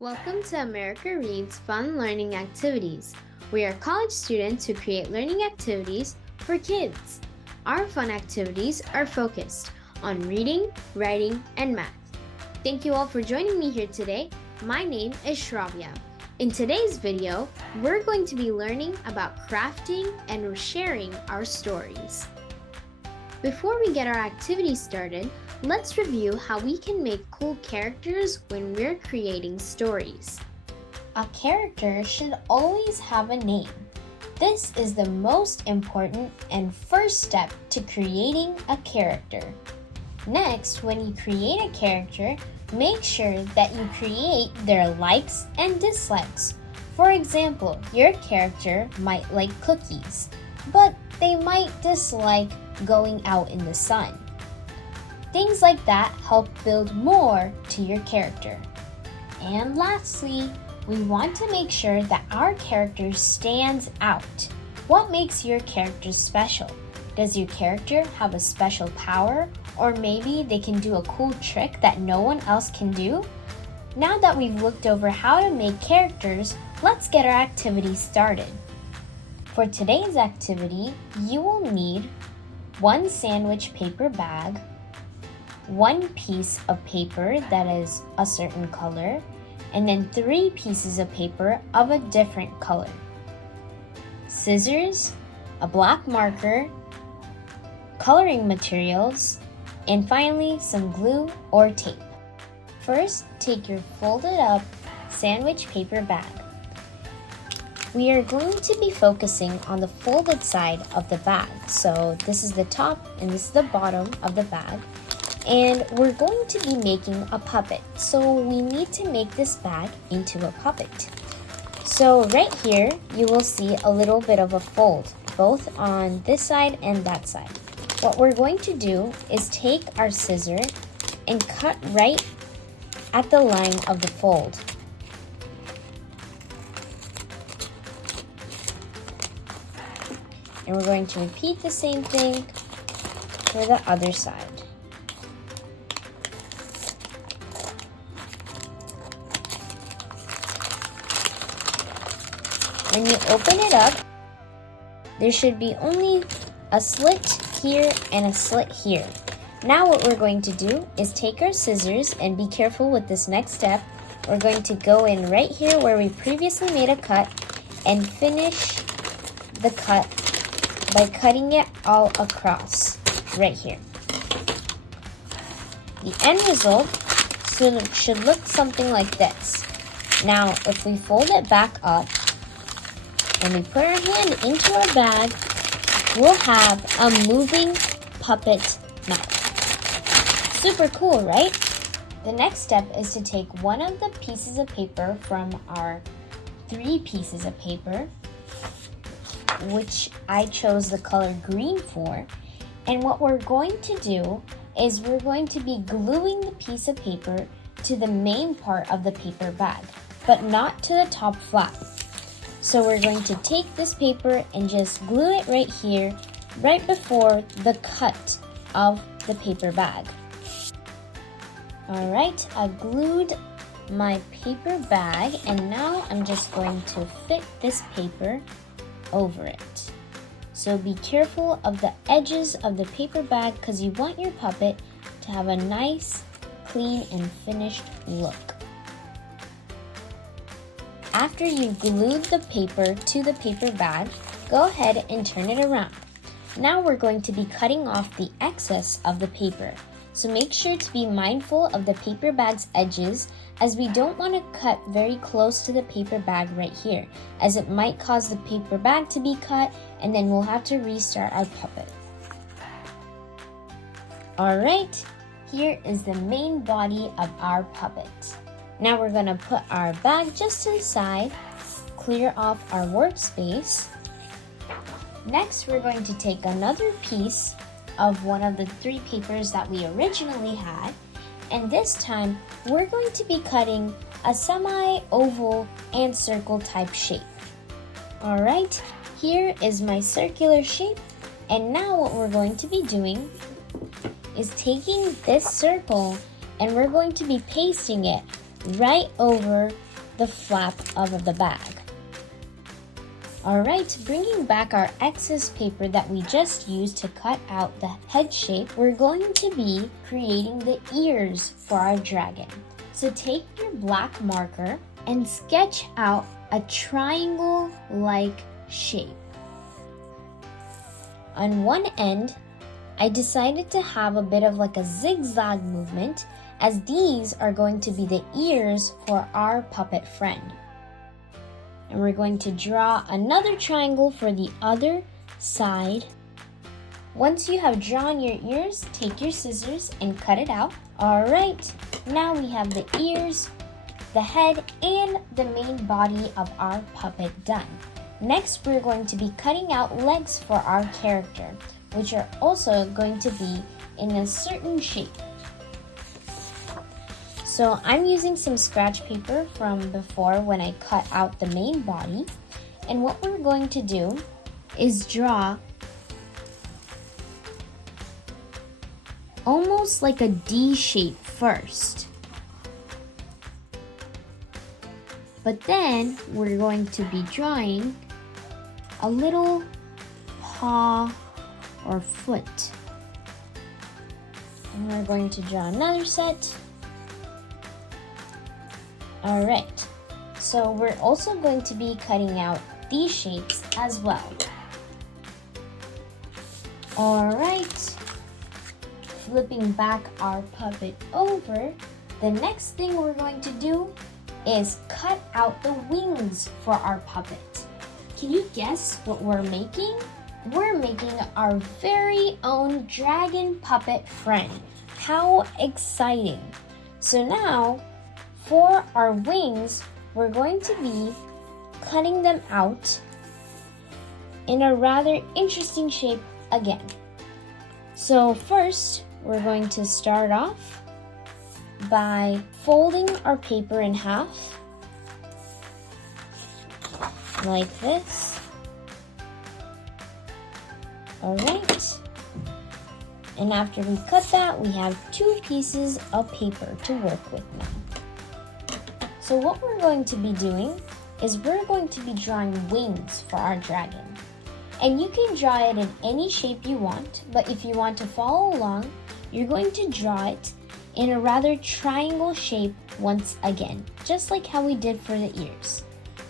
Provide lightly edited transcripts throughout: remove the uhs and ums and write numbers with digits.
Welcome to America Reads Fun Learning Activities. We are college students who create learning activities for kids. Our fun activities are focused on reading, writing, and math. Thank you all for joining me here today. My name is Shravya. In today's video, we're going to be learning about crafting and sharing our stories. Before we get our activity started, let's review how we can make cool characters when we're creating stories. A character should always have a name. This is the most important and first step to creating a character. Next, when you create a character, make sure that you create their likes and dislikes. For example, your character might like cookies, but they might dislike going out in the sun. Things like that help build more to your character. And lastly, we want to make sure that our character stands out. What makes your character special? Does your character have a special power? Or maybe they can do a cool trick that no one else can do? Now that we've looked over how to make characters, let's get our activity started. For today's activity, you will need one sandwich paper bag, one piece of paper that is a certain color, and then 3 pieces of paper of a different color, scissors, a black marker, coloring materials, and finally some glue or tape. First, take your folded up sandwich paper bag. We are going to be focusing on the folded side of the bag. So this is the top and this is the bottom of the bag. And we're going to be making a puppet. So we need to make this bag into a puppet. So right here, you will see a little bit of a fold, both on this side and that side. What we're going to do is take our scissor and cut right at the line of the fold. And we're going to repeat the same thing for the other side. When you open it up, there should be only a slit here and a slit here. Now what we're going to do is take our scissors, and be careful with this next step. We're going to go in right here where we previously made a cut and finish the cut by cutting it all across right here. The end result should look something like this. Now, if we fold it back up and we put our hand into our bag, we'll have a moving puppet mouth. Super cool, right? The next step is to take one of the pieces of paper from our 3 pieces of paper, which I chose the color green for. And what we're going to do is we're going to be gluing the piece of paper to the main part of the paper bag, but not to the top flap. So we're going to take this paper and just glue it right here, right before the cut of the paper bag. Alright, I've glued my paper bag, and now I'm just going to fit this paper over it. So be careful of the edges of the paper bag because you want your puppet to have a nice, clean, and finished look. After you've glued the paper to the paper bag, go ahead and turn it around. Now we're going to be cutting off the excess of the paper. So make sure to be mindful of the paper bag's edges, as we don't want to cut very close to the paper bag right here, as it might cause the paper bag to be cut and then we'll have to restart our puppet. Alright, here is the main body of our puppet. Now we're going to put our bag just to the side, clear off our workspace. Next, we're going to take another piece of one of the 3 papers that we originally had, and this time we're going to be cutting a semi-oval and circle type shape. Alright, here is my circular shape, and now what we're going to be doing is taking this circle and we're going to be pasting it right over the flap of the bag. Alright, bringing back our excess paper that we just used to cut out the head shape, we're going to be creating the ears for our dragon. So take your black marker and sketch out a triangle-like shape. On one end, I decided to have a bit of like a zigzag movement, as these are going to be the ears for our puppet friend. And we're going to draw another triangle for the other side. Once you have drawn your ears, take your scissors and cut it out. Alright, now we have the ears, the head, and the main body of our puppet done. Next, we're going to be cutting out legs for our character, which are also going to be in a certain shape. So I'm using some scratch paper from before when I cut out the main body. And what we're going to do is draw almost like a D shape first. But then we're going to be drawing a little paw or foot. And we're going to draw another set. Alright, so we're also going to be cutting out these shapes as well. Alright, flipping back our puppet over, the next thing we're going to do is cut out the wings for our puppet. Can you guess what we're making? We're making our very own dragon puppet friend. How exciting! So now, for our wings, we're going to be cutting them out in a rather interesting shape again. So first, we're going to start off by folding our paper in half, like this. Alright. And after we cut that, we have 2 pieces of paper to work with now. So what we're going to be doing is we're going to be drawing wings for our dragon. And you can draw it in any shape you want, but if you want to follow along, you're going to draw it in a rather triangle shape once again, just like how we did for the ears.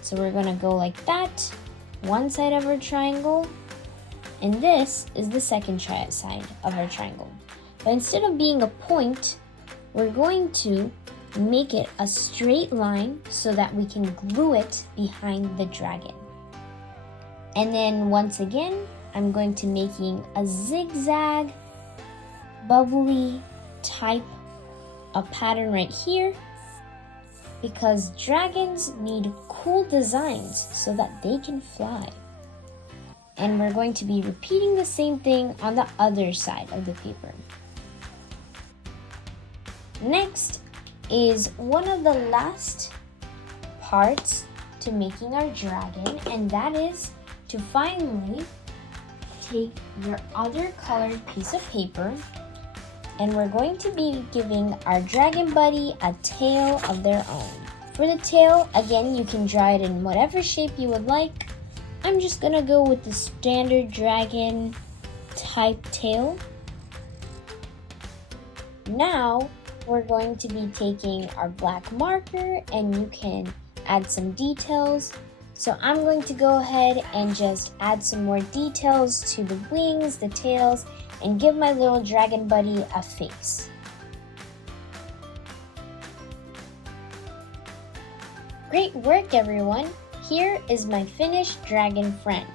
So we're going to go like that, one side of our triangle, and this is the second side of our triangle. But instead of being a point, we're going to make it a straight line so that we can glue it behind the dragon. And then once again, I'm going to making a zigzag, bubbly type of pattern right here, because dragons need cool designs so that they can fly. And we're going to be repeating the same thing on the other side of the paper. Next is one of the last parts to making our dragon, and that is to finally take your other colored piece of paper, and we're going to be giving our dragon buddy a tail of their own. For the tail, again, you can draw it in whatever shape you would like. I'm just gonna go with the standard dragon type tail. Now, we're going to be taking our black marker, and you can add some details. So I'm going to go ahead and just add some more details to the wings, the tails, and give my little dragon buddy a face. Great work, everyone! Here is my finished dragon friend.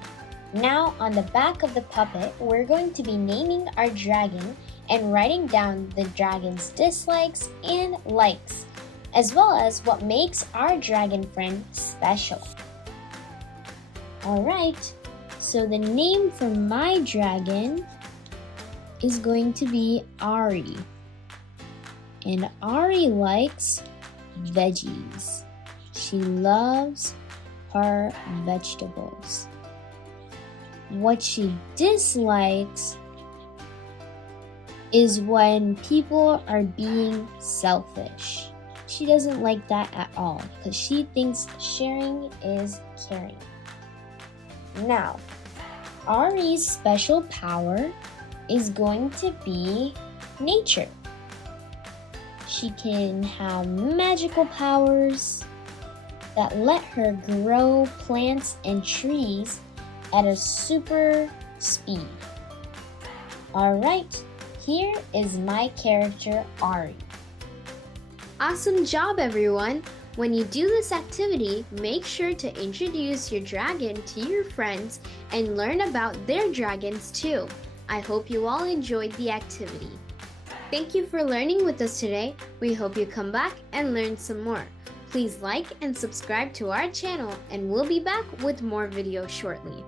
Now on the back of the puppet, we're going to be naming our dragon and writing down the dragon's dislikes and likes, as well as what makes our dragon friend special. Alright, so the name for my dragon is going to be Ari. And Ari likes veggies. She loves her vegetables. What she dislikes is when people are being selfish. she doesn't like that at all because she thinks sharing is caring. Now, Ari's special power is going to be nature. She can have magical powers that let her grow plants and trees at a super speed. Alright, here is my character Ari. Awesome job, everyone! When you do this activity, make sure to introduce your dragon to your friends and learn about their dragons too. I hope you all enjoyed the activity. Thank you for learning with us today. We hope you come back and learn some more. Please like and subscribe to our channel, and we'll be back with more videos shortly.